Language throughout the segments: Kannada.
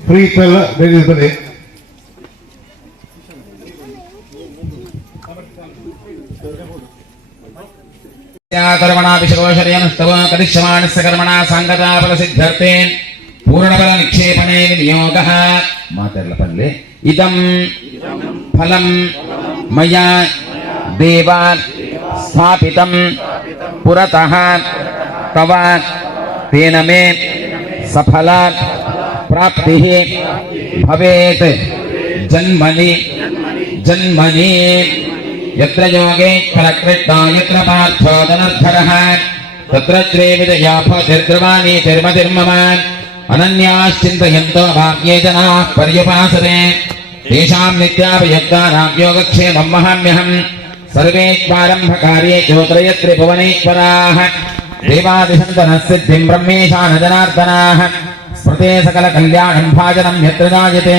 ಪ್ರೀತಲ್ಲ ಬೆಳೆಯುತ್ತದೆ. कर्मणाभिषेकोशर्यनुस्तव करिष्यमाणस्य कर्मणा सांगताफलसिद्ध्यर्थे पूर्णफल निक्षेपणे विनियोगः मातर्लपल्ले इदं फलं मया देवान् स्थापितं पुरतः तव तेन मे सफला प्राप्तिः भवेत् जन्मनि जन्मनि यत्र योगे फलकृष्णो यत्र पार्थो धनुर्धरः तत्र त्रिविधयाफतिर्द्रवाणि तिर्मतिर्ममान् अनन्याश्चिन्तयन्तो भाग्ये जनाः पर्युपासते तेषां नित्यापयुक्तानां योगक्षेमं वहाम्यहम् सर्वे प्रारम्भकार्ये ज्योतिर्यत्रिभुवनेश्वराः देवादिशन्तनः सिद्धिं ब्रह्मेशान जनार्दनाः स्मृते सकलकल्याणं भाजनं यत्र जायते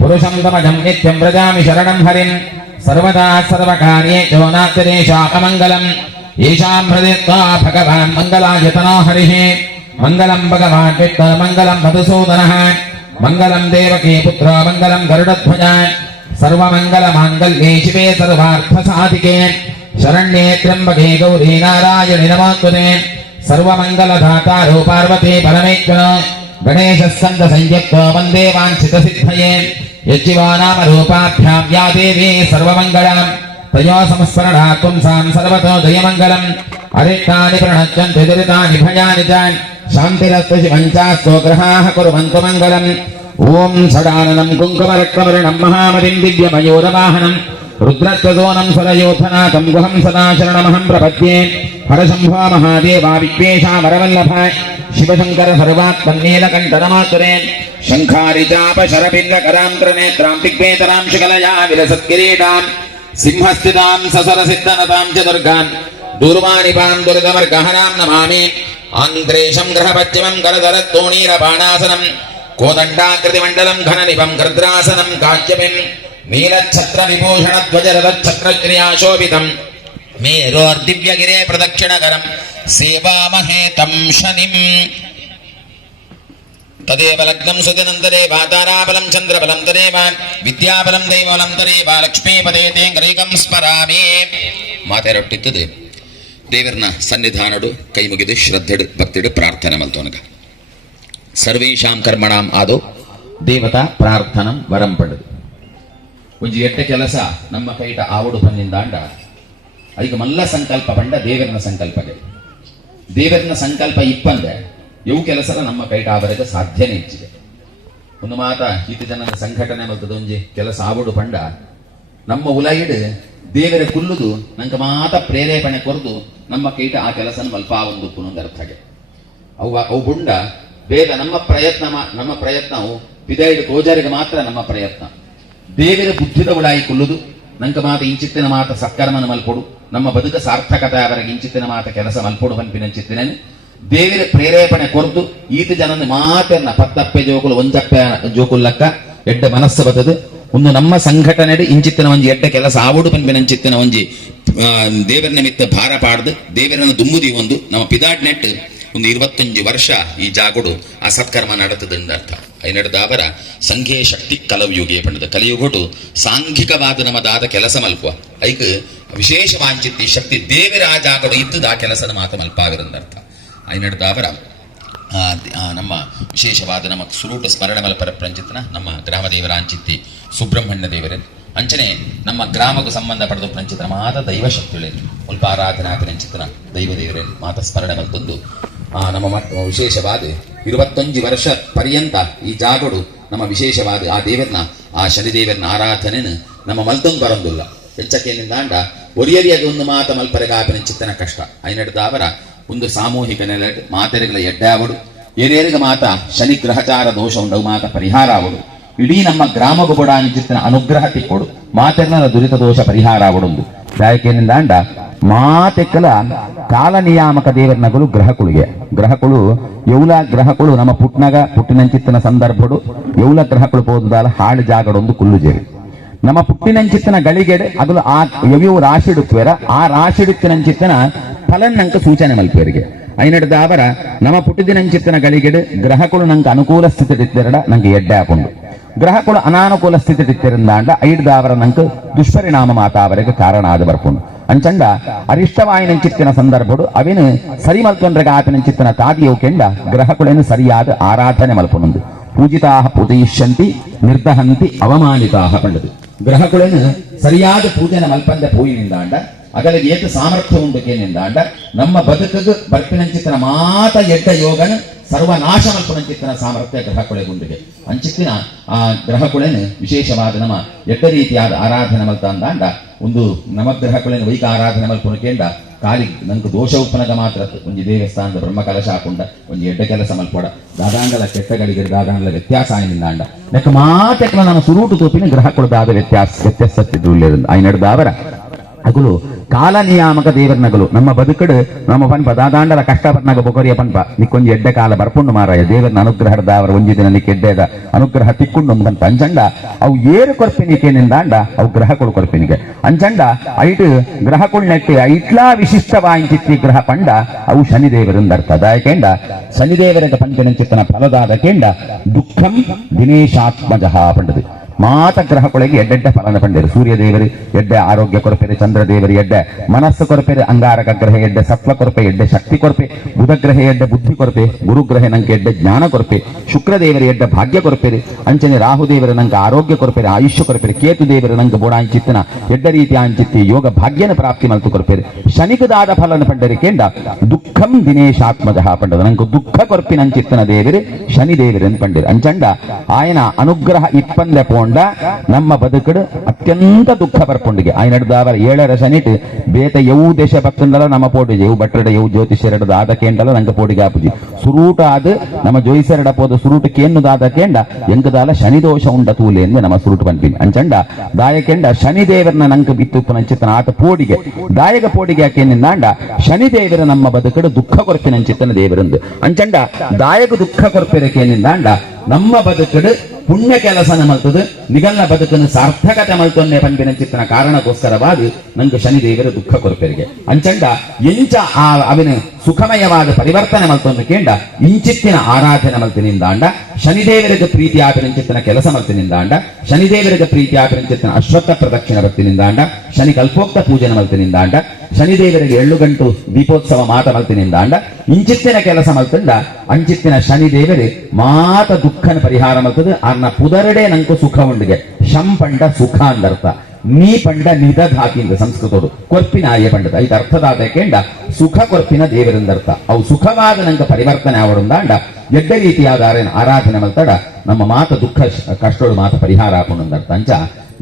पुरुषं तमजं नित्यं व्रजामि शरणं हरिम् सर्वदा सर्वकार्ये यो नातिरेशामङ्गलम् येषां हृदित्वा भगवान् मङ्गलायतनो हरिः मङ्गलं भगवान् विष्णु मङ्गलं मधुसूदनः मङ्गलं देवकी पुत्रो मङ्गलं गरुडध्वज सर्वमङ्गलमाङ्गल्ये शिवे सर्वार्थसाधिके शरण्ये त्र्यम्बके गौरी नारायणि नमोस्तुते सर्वमङ्गलदातारो पार्वती परमेश्वरो गणेशः स्कन्दसंयुक्तो वन्दे वाञ्छितसिद्धये यज्जिवा नाम रूपाभ्यां या देवी सर्वमङ्गलम् तयो संस्मरणात् पुंसां सर्वतो जयमङ्गलम् अरिष्टानि प्रणश्यन्ति दुरितानि भयानि च शान्तिरस्तु शिवञ्चास्तु ग्रहाः कुर्वन्तु मङ्गलम् ॐ षडाननं कुङ्कुमरक्तवर्णं महामतिं दिव्यमयूरवाहनं रुद्रत्वसोनं सुरयोधनाथं गुहं सदा शरणमहं प्रपद्ये हरशम्भो महादेवा विश्वेशामरवल्लभ शिवशङ्कर सर्वात्मन्नीलकण्ठनमातुरे शङ्खारि चाप शरपिण्डकरां त्रिनेत्रां दिग्वेतरां शिखलया विलसत्किरीटां सिंहस्थितां ससरसिद्धनतां च दुर्गां दूर्वानिपां दुर्गमर्गहनां नमामि आन्ध्रेशं ग्रहपश्चिमं करधरत्तोणीरबाणासनं कोदण्डाकृतिमण्डलं घननिभं गर्द्रासनं काच्यपिं नीलच्छत्रविभूषणध्वजरथच्छत्रश्रियाशोभितं मेरोर्दिव्यगिरे प्रदक्षिणकरं सेवामहे तं शनिम् तदेव लग्नं सुदिनन्तरे वाताराबलं चन्द्रबलं तदेव विद्याबलं दैवबलं तदेव लक्ष्मीपदे तेङ्गरीकं स्मरामि ಮಾತಾಡೊಟ್ಟಿತ್ತದೆ ದೇವರನ ಸನ್ನಿಧಾನಡು ಕೈ ಮುಗಿದು ಶ್ರದ್ಧೆಡು ಭಕ್ತಿಡು ಪ್ರಾರ್ಥನೆ ಮಲ್ತೋನಗ ಸರ್ವೇಷಾಂ ಕರ್ಮಣಾಂ ಆದೋ ದೇವತಾ ಪ್ರಾರ್ಥನಂ ವರಂ ಪಡೆದು ಒಂಜಿ ಎಟ್ಟ ಕೆಲಸ ನಮ್ಮ ಕೈಟ ಆವಡು ಪನ್ನಿಂದಾಂಡ ಐಕ ಮಲ್ಲ ಸಂಕಲ್ಪ ಪಂಡ ದೇವರನ ಸಂಕಲ್ಪಗೆ ದೇವರನ ಸಂಕಲ್ಪ ಇಪ್ಪಂದೆ ಇವು ಕೆಲಸದ ನಮ್ಮ ಕೈಟ ಆವರೆಗೆ ಸಾಧ್ಯನೇ ಇಚ್ಚಿದೆ ಒಂದು ಮಾತ ಇತ್ತು ಜನದ ಸಂಘಟನೆ ಮಲ್ತದ ಒಂಜಿ ಕೆಲಸ ಆವಡು ಪಂಡ ನಮ್ಮ ಉಲೈಡ್ ದೇವರ ಕುಲ್ಲುದು ನಂಗೆ ಮಾತ ಪ್ರೇರೇಪಣೆ ಕೊರದು ನಮ್ಮ ಕೈಟ ಆ ಕೆಲಸ ಮಲ್ಪ ಒಂದು ಪುನೊಂದು ಅರ್ಥಗೆ ಅವು ಬುಂಡ ಬೇಗ ನಮ್ಮ ಪ್ರಯತ್ನವು ಪಿದೈಡ್ ಕೋಜರಿಗೆ ಮಾತ್ರ ನಮ್ಮ ಪ್ರಯತ್ನ ದೇವರ ಬುದ್ಧಿದ ಉಳಾಯಿ ಕುಲ್ಲುದು ನಂಗೆ ಮಾತ ಇಂಚಿತ್ತಿನ ಮಾತ ಸತ್ಕರ್ಮನ ಮಲ್ಪೊಡು ನಮ್ಮ ಬದುಕ ಸಾರ್ಥಕತೆ ಅವರಿಗೆ ಇಂಚಿತ್ತಿನ ಮಾತ ಕೆಲಸ ಮಲ್ಪೊಡು ಪನ್ಪಿನಂಚಿತ್ತಿನ ದೇವರ ಪ್ರೇರೇಪಣೆ ಕೊರದು ಈತ ಜನನ ಮಾತನ್ನ ಪತ್ತಪ್ಪೆ ಜೋಕುಲು ಒಂಜಪ್ಪೆ ಜೋಕುಲ್ಲಕ್ಕ ಎಡ್ಡ ಮನಸ್ಸು ಬರ್ತದೆ ಒಂದು ನಮ್ಮ ಸಂಘಟನೆ ಇಂಚಿತ್ತಿನ ಒಂಜಿ ಎಡ್ಡ ಕೆಲಸ ಆವಡು ಪನ್ಪಿನಂಚಿತ್ತಿನ ಒಂಜಿ ದೇವರ ನಿಮಿತ್ತ ಭಾರ ಪಾಡ್ದು ದೇವರನ್ನು ದುಂಬುದಿ ಒಂದು ನಮ್ಮ ಪಿದಾಡ್ ನೆಟ್ ಒಂದು 25 ವರ್ಷ ಈ ಜಾಗುಡು ಆ ಸತ್ಕರ್ಮ ನಡತದಂಡ ಅರ್ಥ ಐ ನಡೆದ ಅವರ ಸಂಘೇ ಶಕ್ತಿ ಕಲಯುಗೆ ಪಂಡದ ಕಲಿಯುಗೊಡು ಸಾಂಘಿಕವಾದ ನಮ್ಮದಾದ ಕೆಲಸ ಮಲ್ಪುವ ಐಕ್ ವಿಶೇಷವಾಂಚಿತ್ತಿ ಶಕ್ತಿ ದೇವರ ಆ ಜಾಗುಡು ಇದ್ದದ ಆ ಕೆಲಸದ ಮಾತ ಮಲ್ಪಾವಿರಂದ ಅರ್ಥ ಐ ನಡೆದ ಅವರ ನಮ್ಮ ವಿಶೇಷವಾದ ನಮ್ಮ ಸುರೂಟ ಸ್ಮರಣೆ ಮಲ್ಪರ ಪ್ರಂಚಿತನ ನಮ್ಮ ಗ್ರಾಮದೇವರ ಅಂಚಿತ್ತಿ ಸುಬ್ರಹ್ಮಣ್ಯ ದೇವರೇ ಅಂಚನೆ ನಮ್ಮ ಗ್ರಾಮಕ್ಕೆ ಸಂಬಂಧಪಡದ ಪ್ರಂಚಿತನ ಮಾತ ದೈವ ಶಕ್ತಿಗಳೇ ಸ್ವಲ್ಪ ಆರಾಧನಾ ಪ್ರಂಚಿತನ ದೈವ ದೇವರೇ ಮಾತ ಸ್ಮರಣೆ ಮಲ್ತೊಂದು ನಮ್ಮ ವಿಶೇಷವಾದ 21 ವರ್ಷ ಪರ್ಯಂತ ಈ ಜಾಗಡು ನಮ್ಮ ವಿಶೇಷವಾದ ಆ ದೇವರನ್ನ ಆ ಶನಿದೇವರನ್ನ ಆರಾಧನೆನ ನಮ್ಮ ಮಲ್ತೊಂದು ಬರೋದಿಲ್ಲ ಹೆಚ್ಚಕ್ಕೇನಿಂದಾಂಡ ಒರಿಯರಿಯಾಗಿ ಒಂದು ಮಾತ ಮಲ್ಪರೆಗ ಪ್ರಂಚಿತನ ಕಷ್ಟ ಐನಡ್ದಾವರ ಒಂದು ಸಾಮೂಹಿಕ ನೆಲೆ ಮಾತೆರೆಗಳ ಎಡ್ಡಾವಡು ಏನೇರಿಗೆ ಮಾತ ಶನಿ ಗ್ರಹಚಾರ ದೋಷ ಉಂಡವು ಮಾತ ಪರಿಹಾರ ಆವಡು ಇಡೀ ನಮ್ಮ ಗ್ರಾಮಗೂ ಕೂಡ ಅಂಚಿತ್ತಿನ ಅನುಗ್ರಹ ತಿಕ್ಕೊಡು ಮಾತೆರ್ನ ದುರಿತ ದೋಷ ಪರಿಹಾರ ಆವಡೊಂದು ದಾಯಕೇನಿಂದಾಂಡ ಮಾತೆಕ್ಕಲ ಕಾಲ ನಿಯಾಮಕ ದೇವರನಗಳು ಗ್ರಹಗಳು ಎೌಲ ಗ್ರಹಗಳು ನಮ್ಮ ಪುಟ್ಟಿನಂಚಿತ್ತಿನ ಸಂದರ್ಭಡು ಎೌಲ ಗ್ರಹಗಳು ಪೋದಾಲ ಹಾಳು ಜಾಗಡೊಂದು ಕುಲ್ಲುಜೇರಿ ನಮ್ಮ ಪುಟ್ಟಿನಂಚಿತ್ತಿನ ಗಳಿಗೆಡೆ ಅದು ಆ ಎವ್ಯವು ರಾಶಿಡುತ್ತೇರ ಆ ರಾಶಿಡುತ್ತಿನಂಚಿತ್ತಿನ ಫಲನ್ನಂಕ ಸೂಚನೆ ಮಲ್ಪೇರಿಗೆ ಐನಡ್ದ ಅವರ ನಮ್ಮ ಪುಟ್ಟಿದಿನಂಚಿತ್ತಿನ ಗಳಿಗೆಡೆ ಗ್ರಹಗಳು ನಂಗೆ ಅನುಕೂಲ ಸ್ಥಿತಿ ಇತ್ತೆರಡ ನಂಗೆ ಎಡ್ಡೆ ಹಾಕೊಂಡು ಗ್ರಹಗಳು ಅನಾನುಕೂಲ ಸ್ಥಿತಿ ಇತ್ತಿರಂದಾಂಡ ಐಡ್ದ ಅವರ ನಂಗೆ ದುಷ್ಪರಿಣಾಮ ಮಾತಾವರೆಗೆ ಕಾರಣ ಆದ ಬರ್ಕೊಂಡು ಅಂಚಂಡ ಅರಿಷ್ಟವಾಯಿನಂಚಿತ್ತಿನ ಸಂದರ್ಭಡು ಅವಿನ ಸರಿ ಮಲ್ಕೊಂಡ್ರೆಗ ಆತನಂಚಿತ್ತಿನ ತಾದಿಯವು ಕೆಂಡ ಗ್ರಹಗಳೇನು ಸರಿಯಾದ ಆರಾಧನೆ ಮಲ್ಪೊಂದು ಪೂಜಿತಾ ಪೂಜಯಿಷ್ಯಂತಿ ನಿರ್ದಹಂತಿ ಅವಮಾನಿತಾ ಪಂಡದು ಗ್ರಹಗಳೇನು ಸರಿಯಾದ ಪೂಜೆನ ಮಲ್ಪಂದೆ ಪೋಯಿನಿಂದಾಂಡ ಅದರಲ್ಲಿ ಏಕ ಸಾಮರ್ಥ್ಯ ಉಂಟೇನಿಂದಾಂಡ ನಮ್ಮ ಬದುಕಿಗೆ ಬರ್ಪಿನಂಚಿತ್ತಿನ ಮಾತ ಎಡ್ಡ ಯೋಗನ ಸರ್ವನಾಶ ಮಲ್ಪನಂಚಿತ್ತಿನ ಸಾಮರ್ಥ್ಯ ಗ್ರಹಕೊಳೆಗುಂಡಿಗೆ ಅಂಚಿತ್ತಿನ ಆ ಗ್ರಹಕೊಳೆನು ವಿಶೇಷವಾದ ನಮ್ಮ ಎಡ್ಡ ರೀತಿಯಾದ ಆರಾಧನೆ ಮಲ್ತ ಅಂದಾಂಡ ಒಂದು ನವಗ್ರಹಕೊಳೆನು ವೈಕ ಆರಾಧನೆ ಮಲ್ಪನಕೇಂಡ ಕಾಲಿ ನಂಗೆ ದೋಷ ಉಪ್ಪನಗ ಮಾತ್ರ ಒಂದು ದೇವಸ್ಥಾನದ ಬ್ರಹ್ಮಕಲಶ ಹಾಕೊಂಡ ಒಂದು ಎಡ್ಡ ಕೆಲಸ ಮಲ್ಪೋಡ ದಾದಾಂಡಲ ಕೆಟ್ಟಗಳಿಗೆ ದಾದಾಂಡಲ ವ್ಯತ್ಯಾಸ ಆಯ್ನಿಂದಾಂಡ ಲೆಕ್ಕ ಮಾತೆಕ್ಲ ನಮ್ಮ ಸುರೂಟು ತೋಪಿನ ಗ್ರಹಗಳು ದಾದ ವ್ಯತ್ಯಾಸತ್ತಿದ್ದು ಐನಡ್ದ ಅವರ ಅಗುಲು ಕಾಲ ನಿಯಾಮಕ ದೇವರ್ನಗಲು ನಮ್ಮ ಬದುಕಡು ನಮ್ಮ ಪನ್ಪ ದಾದಾಂಡಲ ಕಷ್ಟಪಟ್ನಾಗ ಬೊಕೊರಿಯ ಪನ್ಪ ನಿಕ್ಕೊಂದು ಎಡ್ಡೆ ಕಾಲ ಬರ್ಪುಂಡು ಮಾರಾಯ ದೇವರನ ಅನುಗ್ರಹದ ಅವರ ಒಂಜಿ ದಿನ ನಿಕ್ಕೆ ಎಡ್ಡೆದ ಅನುಗ್ರಹ ತಿಕ್ಕೊಂಡು ಬಂತ ಅಂಚಂಡ ಅವು ಏರು ಕೊರ್ಪಿನಿಕೇನಿಂದಾಂಡ ಅವು ಗ್ರಹಗಳು ಕೊರ್ಪಿನಿಗೆ ಅಂಚಂಡ ಐಟು ಗ್ರಹಗಳು ನೆಟ್ಟಿ ಐಟ್ಲಾ ವಿಶಿಷ್ಟವಾಯಿತಿ ಗ್ರಹ ಪಂಡ ಅವು ಶನಿದೇವರಿಂದರ್ಥ ದಾಯಕೇಂಡ ಶನಿದೇವರದ ಪಂಚನಂಚಿತ್ತನ ಫಲದಾದ ಕೇಂಡ ದುಃಖಂ ದಿನೇಶಾತ್ಮಜ ಪಂಡದು ಮಾತ ಗ್ರಹಗಳಿಗೆ ಎಡ್ಡೆಡ್ಡೆ ಫಲನ ಪಂಡೇರು ಸೂರ್ಯ ದೇವರು ಎಡ್ಡೆ ಆರೋಗ್ಯ ಕೊರಪೆರೆ ಚಂದ್ರ ದೇವರು ಎಡ್ಡೆ ಮನಸ್ಸು ಕೊರಪೆರೆ ಅಂಗಾರಕ ಗ್ರಹ ಎಡ್ಡೆ ಸತ್ವ ಕೊರಪೆ ಎಡ್ಡೆ ಶಕ್ತಿ ಕೊರಪೆ ಬುಧ ಗ್ರಹ ಎಡ್ಡೆ ಬುದ್ಧಿ ಕೊರಪೆ ಗುರುಗ್ರಹ ನಂಗೆ ಎಡ್ಡೆ ಜ್ಞಾನ ಕೊರಪೆ ಶುಕ್ರ ದೇವರು ಎಡ್ಡೆ ಭಾಗ್ಯ ಕೊರಪೆರೆ ಅಂಚನೆ ರಾಹು ದೇವರು ನಂಗೆ ಆರೋಗ್ಯ ಕೊರಪೆರೆ ಆಯುಷ್ಯ ಕೊರಪೆರೆ ಕೇತು ದೇವರು ನಂಗೆ ಬೋಡಾಂಚಿತ್ತಿನ ಎಡ್ಡ ರೀತಿಯ ಅಂಚಿತ್ತಿ ಯೋಗ ಭಾಗ್ಯನ ಪ್ರಾಪ್ತಿ ಮಲ್ತು ಕೊರಪೆರೆ ಶನಿಕದಾದ ಫಲನ ಪಂಡರಿ ಕೇಂಡ ದುಃಖಂ ದಿನೇಶಾತ್ಮಜ ಪಂಡದ ನಂಗೆ ದುಃಖ ಕೊರಪಿನ ಅಂಚಿತ್ತಿನ ದೇವರೇ ಶನಿ ದೇವರನ್ನು ಪಂಡೇರು ಅಂಚಂಡ ಆಯನ ಅನುಗ್ರಹ ಇಪ್ಪಂದೆ ಪೋಂಡ ನಮ್ಮ ಬದುಕಡು ಅತ್ಯಂತ ದುಃಖ ಬರ್ಪುಂಡಿಗೆ ಆಯ್ನಡ್ದವರ 7ರ ಶನಿಟ್ ಬೇತ ಯವು ದೇಶ ಭಕ್ತಂದಲ ನಮ್ಮ ಪೋಟಿಜೆ ಯವು ಬಟ್ಟಡ ಯವು ಜ್ಯೋತಿಷ್ಯರಡ ಆದ ಕೇಂಡಲ ನಂಗೆ ಪೋಟಿಗೆ ಆಪುಜಿ ಸುರೂಟ ಆದ ನಮ್ಮ ಜೋಯಿಸರಡ ಪೋದ ಸುರೂಟ ಕೇನ್ನು ದಾದ ಕೇಂಡ ಎಂಗದಾಲ ಶನಿ ದೋಷ ಉಂಡ ತೂಲೆ ಎಂದು ನಮ್ಮ ಸುರೂಟ ಪನ್ಪಿನಿ ಅಂಚಂಡ ದಾಯಕೆಂಡ ಶನಿ ದೇವರನ್ನ ನಂಗೆ ಬಿತ್ತು ನಂಚಿತನ ಆತ ಪೋಡಿಗೆ ದಾಯಕ ಪೋಡಿಗೆ ಯಾಕೆಂದಾಂಡ ಶನಿ ದೇವರ ನಮ್ಮ ಬದುಕಡು ದುಃಖ ಕೊರಪಿನ ಅಂಚಿತನ ದೇವರಂದು ಅಂಚಂಡ ದಾಯಕ ದುಃಖ ಕೊರಪಿರಕೇನಿಂದಾಂಡ ನಮ್ಮ ಬದುಕಡು ಪುಣ್ಯ ಕೆಲಸನ ಮಲ್ತದು ನಿಗಲ್ನ ಬದುಕನ್ನು ಸಾರ್ಥಕತೆ ಮಲ್ತೊನ್ನೆ ಪಂಪಿನ ಚಿತ್ತನ ಕಾರಣಕ್ಕೋಸ್ಕರವಾಗಿ ನಂಗೆ ಶನಿದೇವರ ದುಃಖ ಕೊರಪೆರಿಗೆ ಅಂಚಂಡ ಎಂಚ ಆ ಅವಿನ ಸುಖಮಯವಾದ ಪರಿವರ್ತನೆ ಮಲ್ತೊಂದು ಕೇಂಡ ಇಂಚಿತ್ತಿನ ಆರಾಧನೆ ಮಲ್ತಿನಿಂದಾಂಡ ಶನಿದೇವರಿಗೆ ಪ್ರೀತಿ ಆಪಿನಿಂಚಿತ್ತಿನ ಕೆಲಸ ಮಲ್ತಿನಿಂದಾಂಡ ಶನಿದೇವರಿಗೆ ಪ್ರೀತಿ ಆಪಿನಿಂಚಿತ್ತಿನ ಅಶ್ವತ್ಥ ಪ್ರದಕ್ಷಿಣ ಭಕ್ತಿನಿಂದಾಂಡ ಶನಿ ಕಲ್ಪೋಕ್ತ ಪೂಜನೆ ಮಲ್ತಿನಿಂದಾಂಡ ಶನಿದೇವರಿಗೆ 7 ಗಂಟು ದೀಪೋತ್ಸವ ಮಾತ ಮಲ್ತಿನಿಂದಾಂಡ ಇಂಚಿತ್ತಿನ ಕೆಲಸ ಮಲ್ತಂಡ ಅಂಚಿತ್ತಿನ ಶನಿದೇವರೇ ಮಾತ ದುಃಖನ ಪರಿಹಾರ ಮಲ್ತದ ಅನ್ನ ಪುದರಡೆ ನಂಕು ಸುಖ ಉಂಡಿಗೆ ಶಂ ಪಂಡ ಸುಖ ಅಂದರ್ಥ ನೀ ಪಂಡ ನಿಧಾಕಿಂದ ಸಂಸ್ಕೃತೋಡು ಕೊರ್ಪಿನ ಆಯ ಪಂಡದ ಐದು ಅರ್ಥದಾದ ಕೇಂಡ ಸುಖ ಕೊರ್ಪಿನ ದೇವರಿಂದರ್ಥ ಅವು ಸುಖವಾದ ನಂಗೆ ಪರಿವರ್ತನೆ ಆವಡುಂದಾಂಡ ಎಡ್ಡ ರೀತಿಯಾದ ಆರಾಧನೆ ಮಲ್ತಡ ನಮ್ಮ ಮಾತ ದುಃಖ ಕಷ್ಟೋಡು ಮಾತ ಪರಿಹಾರ ಆಪುಂಡರ್ಥ ಅಂಚ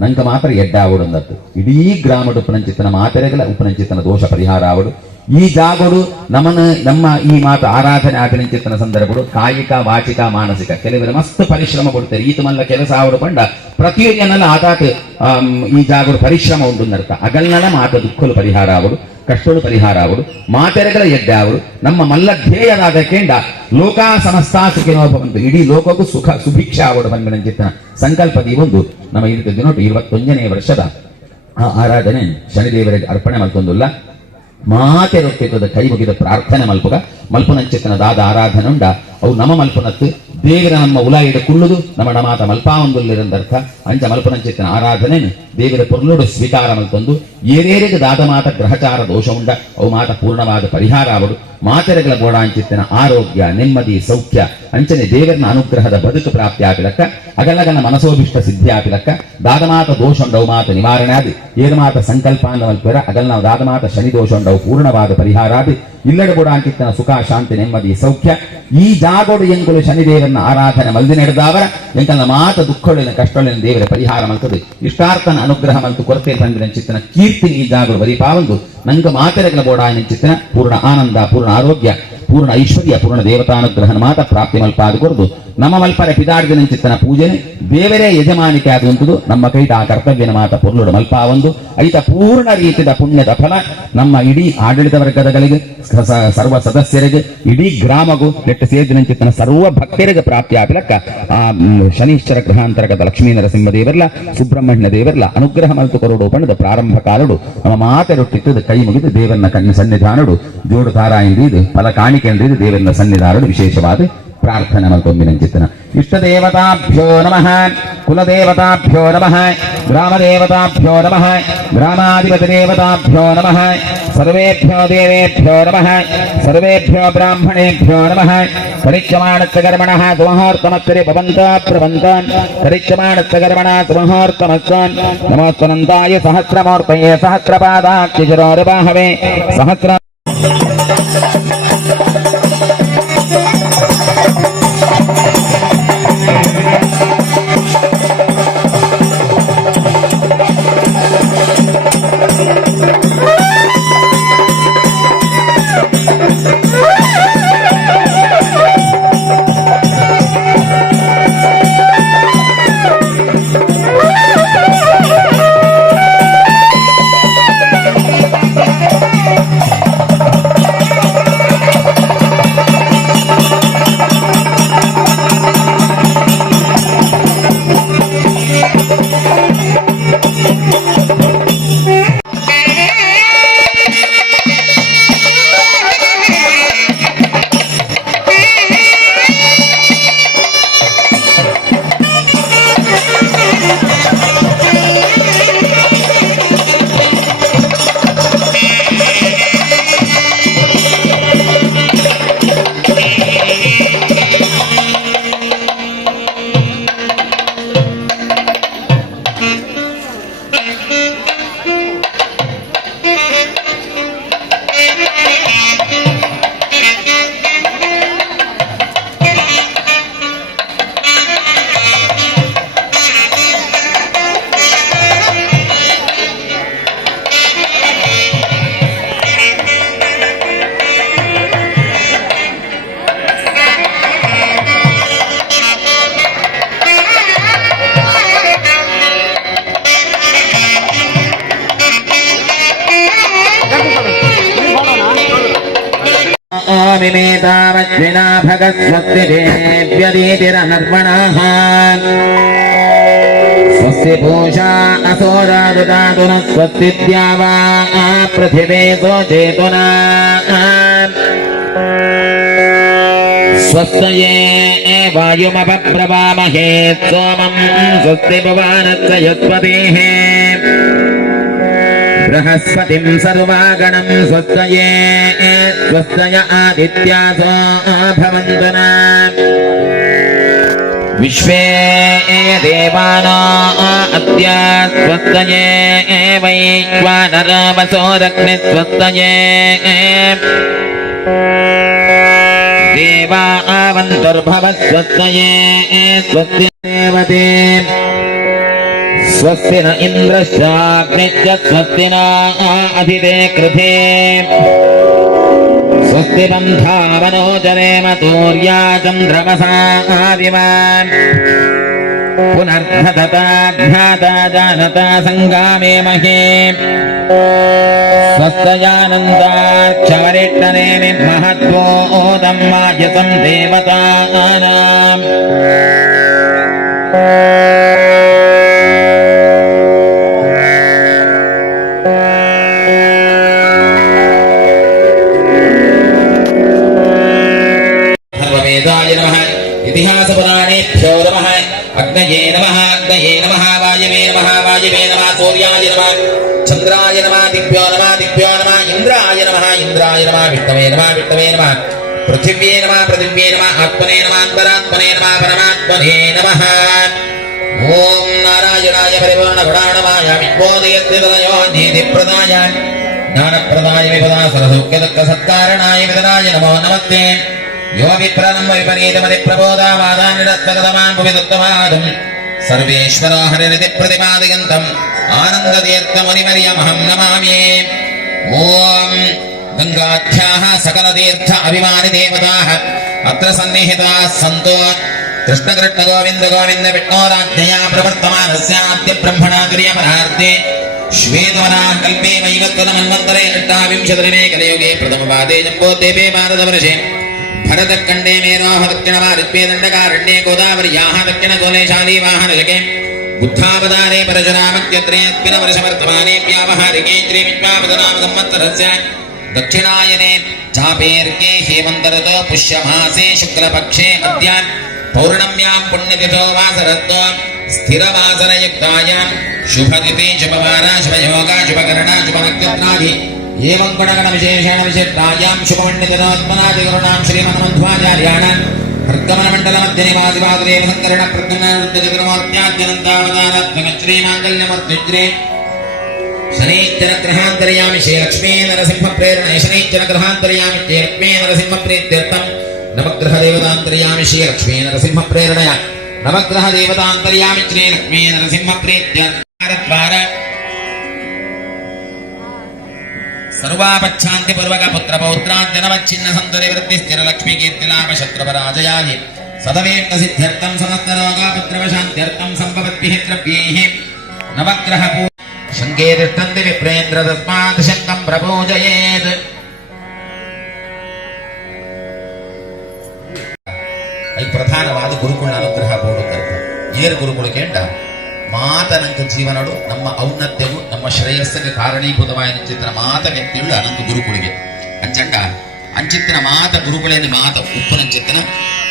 ನಂಗೆ ಮಾತ್ರ ಎಡ್ಡ ಆವಡುಂದತ್ತು ಇಡೀ ಗ್ರಾಮಡು ಉಪನಂಚಿತನ ಮಾತೆರೆಗಳ ಉಪನಂಚಿತನ ದೋಷ ಪರಿಹಾರ ಆವಡು ಈ ಜಾಗಡು ನಮ್ಮ ಈ ಮಾತು ಆರಾಧನೆ ಆಚರಣೆಚಿತ್ತನ ಸಂದರ್ಭಗಳು ಕಾಯಿಕ ವಾಚಿಕ ಮಾನಸಿಕ ಕೆಲವರು ಮಸ್ತ್ ಪರಿಶ್ರಮ ಕೊಡ್ತಾರೆ ಈತ ಮಲ್ಲ ಕೆಲಸ ಆವಡು ಪಂಡ ಪ್ರತಿಯೊಂದನ್ನೆಲ್ಲ ಆತಾತ ಈ ಜಾಗಡು ಪರಿಶ್ರಮ ಉಂಟು ಅರ್ಥ ಅಗಲ್ನಲ್ಲ ಮಾತ ದುಃಖಲು ಪರಿಹಾರ ಆವಡು ಕಷ್ಟಗಳು ಪರಿಹಾರ ಆವಡು ಮಾತೆರೆಗಳ ಎಡ್ಡೆ ಆವಡು ನಮ್ಮ ಮಲ್ಲ ಧ್ಯೇಯದಾದ ಕೇಂಡ ಲೋಕ ಸಮಸ್ತ ಸುಖಿನೋ ಭವಂತು ಇಡೀ ಲೋಕಕ್ಕೂ ಸುಖ ಸುಭಿಕ್ಷ ಆವಡು ಬಂದಿನ ಸಂಕಲ್ಪದಿ ಒಂದು ನಮ್ಮ ಇರುತ್ತದೆ ನೋಡಿ 21ನೇ ವರ್ಷದ ಆ ಆರಾಧನೆ ಶನಿದೇವರಿಗೆ ಅರ್ಪಣೆ ಮಲ್ತೊಂದುಲ್ಲ ಮಾತೆ ರೊಕ್ಕೆತದ ಕೈ ಮುಗಿದ ಪ್ರಾರ್ಥನೆ ಮಲ್ಪುನಂಚಿತ್ತನ ದಾದ ಆರಾಧನೆ ಉಂಡ ಅವು ನಮ್ಮ ಮಲ್ಪನತ್ತು ದೇವರ ನಮ್ಮ ಉಲಾಯಿಡ ಕುಳ್ಳುದು ನಮ್ಮ ನಮಾತ ಮಲ್ಪಾವಂದುಲ್ಲಿರಂದರ್ಥ ಅಂಚ ಮಲ್ಪನಂಚಿತ್ತಿನ ಆರಾಧನೆ ದೇವರ ಪೊರ್ಲುಡು ಸ್ವೀಕಾರ ಮಲ್ತೊಂದು ಏರೇರಿಗೆ ದಾದ ಮಾತ ಗ್ರಹಚಾರ ದೋಷ ಉಂಡ ಅವು ಮಾತ ಪೂರ್ಣವಾದ ಪರಿಹಾರ ಅವಡು ಮಾತೆರೆಗಳ ಗೋಡಾಂಚಿತ್ತಿನ ಆರೋಗ್ಯ ನೆಮ್ಮದಿ ಸೌಖ್ಯ ಅಂಚನೆ ದೇವರನ ಅನುಗ್ರಹದ ಬದುಕು ಪ್ರಾಪ್ತಿ ಆಪಿಲಕ್ಕ ಅಗಲಗನ ಮನಸೋಭಿಷ್ಟ ಸಿದ್ಧಿ ಆಪಿಲಕ್ಕ ದಾದಮಾತ ದೋಷ ಉಂಡವು ಮಾತ ನಿವಾರಣೆ ಆದಿ ಏರು ಮಾತ ಸಂಕಲ್ಪ ಮಲ್ಪೆರ ಅಗಲ್ ನಾವು ದಾದಮಾತ ಶನಿ ದೋಷ ಉಂಡವು ಪೂರ್ಣವಾದ ಪರಿಹಾರ ಆದಿ ಇಲ್ಲಡ ಗೋಡಾಂಚಿತ್ತಿನ ಸುಖ ಶಾಂತಿ ನೆಮ್ಮದಿ ಸೌಖ್ಯ ಈ ಜಾಗೋಡು ಎಂಕುಲು ಶನಿದೇವರನ್ನ ಆರಾಧನೆ ಮಲ್ದಿ ನಡೆದಾವರ ಎಂಕಲ್ನ ಮಾತ ದುಃಖೊಳಿನ ಕಷ್ಟೊಳಿನ ದೇವರ ಪರಿಹಾರ ಮಲ್ತದೆ ಇಷ್ಟಾರ್ಥನ ಅನುಗ್ರಹ ಮಲ್ತು ಕೊರತೆ ಬಂದಿನ ಚಿತ್ತನ ಕೀರ್ತಿ ಈ ಜಾಗೋಡು ಬರಿಪಾವಂದು ನಂಗ ಮಾತೆರೆಗಳ ಬೋಡಾಯಿನ ಚಿತ್ತನ ಪೂರ್ಣ ಆನಂದ ಪೂರ್ಣ ಆರೋಗ್ಯ ಪೂರ್ಣ ಐಶ್ವರ್ಯ ಪೂರ್ಣ ದೇವತಾನುಗ್ರಹನ ಮಾತ ಪ್ರಾಪ್ತಿ ಮಲ್ಪಾದ ಕೊರದು ನಮ್ಮ ಮಲ್ಪರ ಪಿದಾರ್ಜನ ಚಿತ್ತನ ಪೂಜೆನೆ ದೇವರೇ ಯಜಮಾನಿಕೆ ಆದಂತದು ನಮ್ಮ ಕೈಟ ಆ ಕರ್ತವ್ಯನ ಮಾತ ಪೊರ್ಲುಡು ಮಲ್ಪಾವಂದು ಐತ ಪೂರ್ಣ ರೀತಿಯ ಪುಣ್ಯದ ಫಲ ನಮ್ಮ ಇಡೀ ಆಡಳಿತ ವರ್ಗದಗಳಿಗೆ ಸರ್ವ ಸದಸ್ಯರಿಗೆ ಇಡೀ ಗ್ರಾಮಗೂ ನೆಟ್ಟು ಸೇರಿನ ಚಿತ್ತನ ಸರ್ವ ಭಕ್ತರಿಗೆ ಪ್ರಾಪ್ತಿ ಆಗಲಕ್ಕ ಆ ಶನೀಶ್ವರ ಗ್ರಹಾಂತರ್ಗತ ಲಕ್ಷ್ಮೀ ನರಸಿಂಹ ದೇವರ್ಲ ಸುಬ್ರಹ್ಮಣ್ಯ ದೇವರ್ಲ ಅನುಗ್ರಹ ಮಲ್ತು ಕೊರಡು ಪಣದ ಪ್ರಾರಂಭ ಕಾಲಡು ನಮ್ಮ ಮಾತೆರೊಟ್ಟಿದ್ದು ಕೈ ಮುಗಿದು ದೇವರನ್ನ ಕಣ್ಣು ಸನ್ನಿಧಾನಡು ಜೋಡು ತಾರಾಯಿಂದು ಫಲ ಕಾಣಿಕೆಂದು ದೇವರನ್ನ ಸನ್ನಿಧಾನಡು ವಿಶೇಷವಾದ ಪ್ರಾರ್ಥನೆ ಮಲ್ಕೊಂಬಿನ ಚಿತ್ತನ ಇಷ್ಟ ದೇವತಾಭ್ಯೋ ನಮಃ ಕುಲದೇವತಾಭ್ಯೋ ನಮಃ ಗ್ರಾಮದೇವತಾಭ್ಯೋ ನಮಃ ಗ್ರಾಮಾಧಿಪತಿ ದೇವತಾಭ್ಯೋ ನಮಃ ಸರ್ವೇಭ್ಯೋ ದೇವೇಭ್ಯೋ ನಮಃ ಸರ್ವೇಭ್ಯೋ ಬ್ರಾಹ್ಮಣೇಭ್ಯೋ ನಮಃ ಪರಿಚ್ಯಮಾಣಸ್ಯ ಕರ್ಮಣಃ ಸುಮುಹೂರ್ತಮತ್ಸರಿ ಭವಂತ ಪ್ರವಂತಾನ್ ಪರಿಚ್ಯಮಾಣಸ್ಯ ಕರ್ಮಣಃ ಸುಮುಹೂರ್ತಮಸ್ತಾನ್ ನಮೋಸ್ತನಂತಾಯ ಸಹಸ್ರಮೂರ್ತಯೇ ಸಹಸ್ರಪಾದಾಕ್ಷಿಶಿರೋರ್ಬಾಹವೇ ಸಹಸ್ರ मिमेतावज्विना भगस्वस्तिरेभ्यदीतिरनर्पणः स्वस्ति पूषा असोरादुदातु न स्वस्तिद्या वा पृथिवे सोचेतुना स्वस्तये वायुमपप्रवामहे सोमं स्वस्ति भुवनस्य यत्पतेः बृहस्पतिं सर्वागणं स्वस्तये स्वस्तय आदित्यासो भवन्तु न विश्वे देवानो अद्य स्वस्तये वैश्वानरवसोरग्नि स्वस्तये देवा आवन्तर्भवस्वस्तये स्वस्ति देवते स्वस्ति न इन्द्रश्चाग्निश्च स्वस्ति न अधिते कृते स्वस्ति बन्धावनोचरेम सूर्या चन्द्रमसा दिवान् पुनर्धतता ज्ञाता जानता सङ्गामे महे स्वस्तयानन्दाक्षवरिष्ठनेमि महद्वोदं मायसं देवतानाम् इतिहासपुराणेभ्यो नमः अग्नये नमः अग्नये नमः वायवे नमः वायवे नमः सूर्याय नमः चन्द्राय नमः दिव्यो नमः इंद्राय नमः इंद्राय नमः विष्णवे नमः पृथिव्ये नमः आत्मने नमः अन्तरात्मने नमः परमात्मने नमः ओम नारायणाय परिपूर्णगुणाणवाय विद्वोदयत्रितनयो नीतिप्रदाय ज्ञानप्रदाय विपदा सरसौख्यदुःखसत्कारणाय विदनाय नमो नमस्ते यो विप्रनं विपरीतमतिप्रबोधावादानिरत्तगतमान् भुविदत्तवादम् सर्वेश्वरो हरिरिति प्रतिपादयन्तम् आनन्दतीर्थमुनिवर्यमहं नमामि ओम गंगाख्याः सकलतीर्थ अभिमानिदेवताः अत्र सन्निहिताः सन्तो कृष्ण कृष्ण गोविंद गोविंद विष्णोराज्ञया प्रवर्तमानस्याद्य ब्रह्मणा क्रियमनार्थे श्वेतवनाः कल्पे वैवत्वदमन्वन्तरे अष्टाविंशतिमे कलियुगे प्रथमपादे जम्बोद्वीपे भारतवर्षे भरतखण्डे मेरोः दक्षिणवारित्वे दण्डकारण्ये गोदावर्याः दक्षिणगोलेशालीवाहनजगे बुद्धावतारे परशुरामत्यत्रेऽस्मिन् व्यावहारिके श्रीविश्वावसनाम संवत्सरस्य दक्षिणायने चापेर्के हेमन्तरत पुष्यमासे शुक्लपक्षे अद्य पौर्णम्यां पुण्यतिथो वासरत्व स्थिरवासरयुक्तायां शुभतिथि शुभवारा शुभयोगा शुभकरणा शुभनक्षत्रादि एवं गुणगणविशेषण विशिष्टायां शुभपुण्यतिथोत्मनादिगुरुणां श्रीमन्मध्वाचार्याणां हर्कमनमण्डलमध्यनिवासिवासुदेव संकरण प्रज्ञानरुद्रचतुर्मूर्त्याद्यनन्तावतारात्मक श्रीमाङ्गल्यमूर्तिज्रे शनीश्चर ग्रहान्तर्यामि श्री लक्ष्मी नरसिंह प्रेरणय शनीश्चर ग्रहान्तर्यामि श्री लक्ष्मी नरसिंह प्रीत्यर्थं नवग्रह देवतान्तर्यामि श्री लक्ष्मी नरसिंह प्रेरणय नवग्रह देवतान्तर्यामि श्री लक्ष्मी नरसिंह प्रीत्यर्थं सर्वापच्छान्ति पूर्वक पुत्र पौत्राद्यनवच्छिन्न सन्तति वृत्ति स्थिर लक्ष्मी कीर्तिलाभ शत्रुपराजयादि सदवेत्त सिद्ध्यर्थं समस्तरोगा पुत्रवशान्त्यर्थं सम्भवद्भिः द्रव्यैः नवग्रह शङ्के तिष्ठन्ति विप्रेन्द्र तस्मात् शङ्कं प्रपूजयेत् ಈ ಪ್ರಧಾನವಾದ ಗುರುಕುಲ ಅನುಗ್ರಹ ಬೋಡುತ್ತಂತೆ ಏರು ಗುರುಕುಲಕ್ಕೆ ಎಂಡ ಮಾತನಂಕ ಜೀವನಡು ನಮ್ಮ ಔನ್ನತ್ಯವು ನಮ್ಮ ಶ್ರೇಯಸ್ಸಿಗೆ ಕಾರಣೀಭೂತವಾದ ಚಿತ್ರ ಮಾತ ವ್ಯಕ್ತಿಗಳು ಅನಂತ ಗುರುಕುಳಿಗೆ ಅಂಚಂಡ ಅಂಚಿತ್ತಿನ ಮಾತ ಗುರುಕುಳೇನು ಮಾತ ಉಪ್ಪನಂಚಿತ್ತಿನ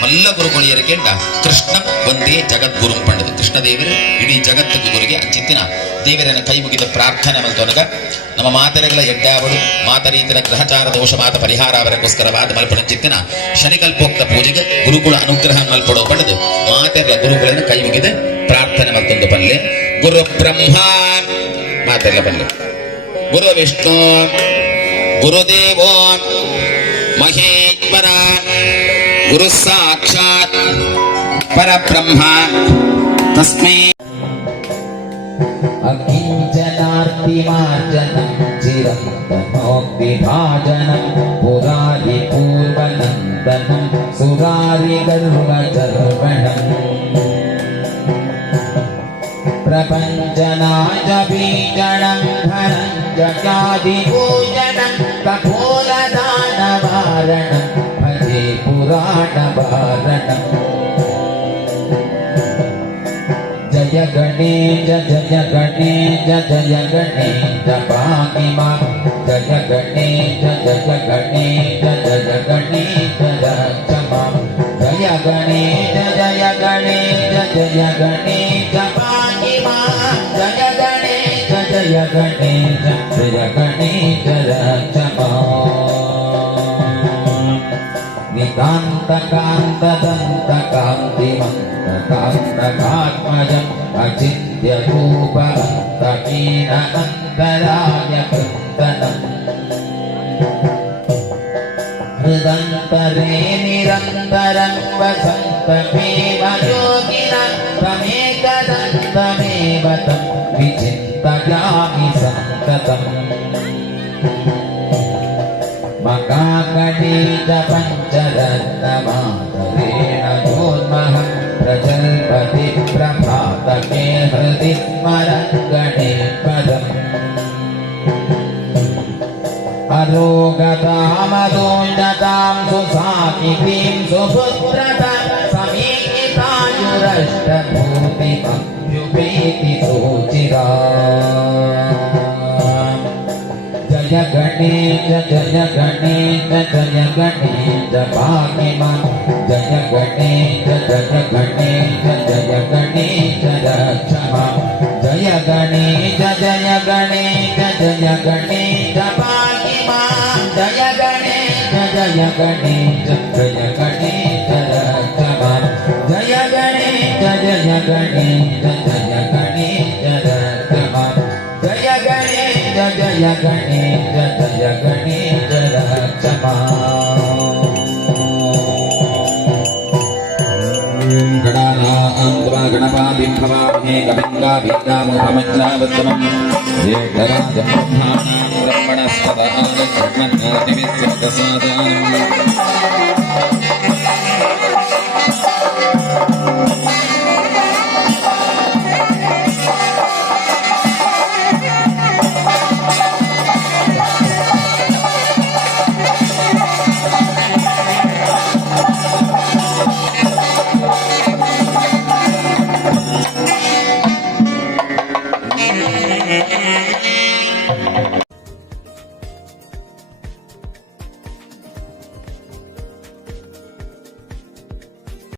ಮಲ್ಲ ಗುರುಕುಳಿಯರಿಗೆ ಎಂಡ ಕೃಷ್ಣ ಒಂದೇ ಜಗದ್ಗುರು ಪಂಡದು ಕೃಷ್ಣ ದೇವರು ಇಡೀ ಜಗತ್ತಿನ ಗುರುಗೆ ಅಂಚಿತ್ತಿನ ದೇವರನ್ನ ಕೈ ಮುಗಿದ ಪ್ರಾರ್ಥನೆ ಮಲ್ತೊನಗ ನಮ್ಮ ಮಾತರೆಗಳ ಎಡ್ಡಾವಳು ಮಾತರೀತಿನ ಗ್ರಹಚಾರ ದೋಷ ಮಾತ ಪರಿಹಾರ ಅವರಿಗೋಸ್ಕರವಾದ ಮಲ್ಪಣಂಚಿತ್ತಿನ ಶನಿಕಲ್ಪೋಕ್ತ ಪೂಜೆಗೆ ಗುರುಕುಳ ಅನುಗ್ರಹ ಮಲ್ಪಡೋ ಪಡೆದು ಮಾತೆಗಳ ಗುರುಗಳನ್ನು ಕೈ ಮುಗಿದ ಪ್ರಾರ್ಥನೆ ಮತ್ತೊಂದು ಪಲ್ಲೆ ಗುರು ಬ್ರಹ್ಮ ಮಾತೆಗಳ ಪಲ್ಲೆ ಗುರು ವಿಷ್ಣು ಗುರುದೇವೋ ಮಹೇಶ್ವರ ಗುರು ಸಾಕ್ಷಾತ್ ಪರಬ್ರಹ್ಮ ತಸ್ಮೈ अकिञ्चनार्तिमार्जनं चिरन्तनोऽविभाजनं पुरारिपूर्वनन्दनं सुरारिगर्वजर्वणम् प्रपञ्चनाय बीजनं धनं जगादिपूजनं कठोरदानवारणं भजे पुराणवारणम् जय गणेश जय गणेश पाहि मां जय गणेश रक्ष मां जय गणेश पाहि मां जय गणेश रक्ष मां नितान्तकान्तदन्तकान्तिमन्तकान्तकात्मजम् अचिन्त्यरूपवन्तकीनन्तराय कृन्तनम् हृदन्तरे निरन्तरं वसन्तमेव योगिनं तमेकदन्तमेव तं विचिन्तयामि सन्ततम् मकाकणीच पञ्चरत्नमातरेण योन्महं प्रजल्पति प्रभातके हृदि स्मरन् गणेशपदम् अरोगतामदोन्नतां सुसाकितीं सुपुत्रता समीहितायुरष्टभूतिमभ्युपेति सुचिरा जय गणेश पाहि मां जय गणेश ಜಯ ಗಣೇಶ ಪಾಹಿ ಮಾಂ ಜಯ ಗಣೇಶ ರಕ್ಷ ಮಾಂ ಜಯ ಗಣೇಶ ರಕ್ಷ ಮಾಂ ಜಯ ಗಣೇಶ ರಕ್ಷ गणानां त्वा गणपातिं भवामहे कविङ्गाभिन्दामुपमञ्चावत्तमम् ज्येष्ठराजं ब्रह्माणां ब्रह्मणस्पतः ब्रह्मण्योतिविश्वप्रसादानम्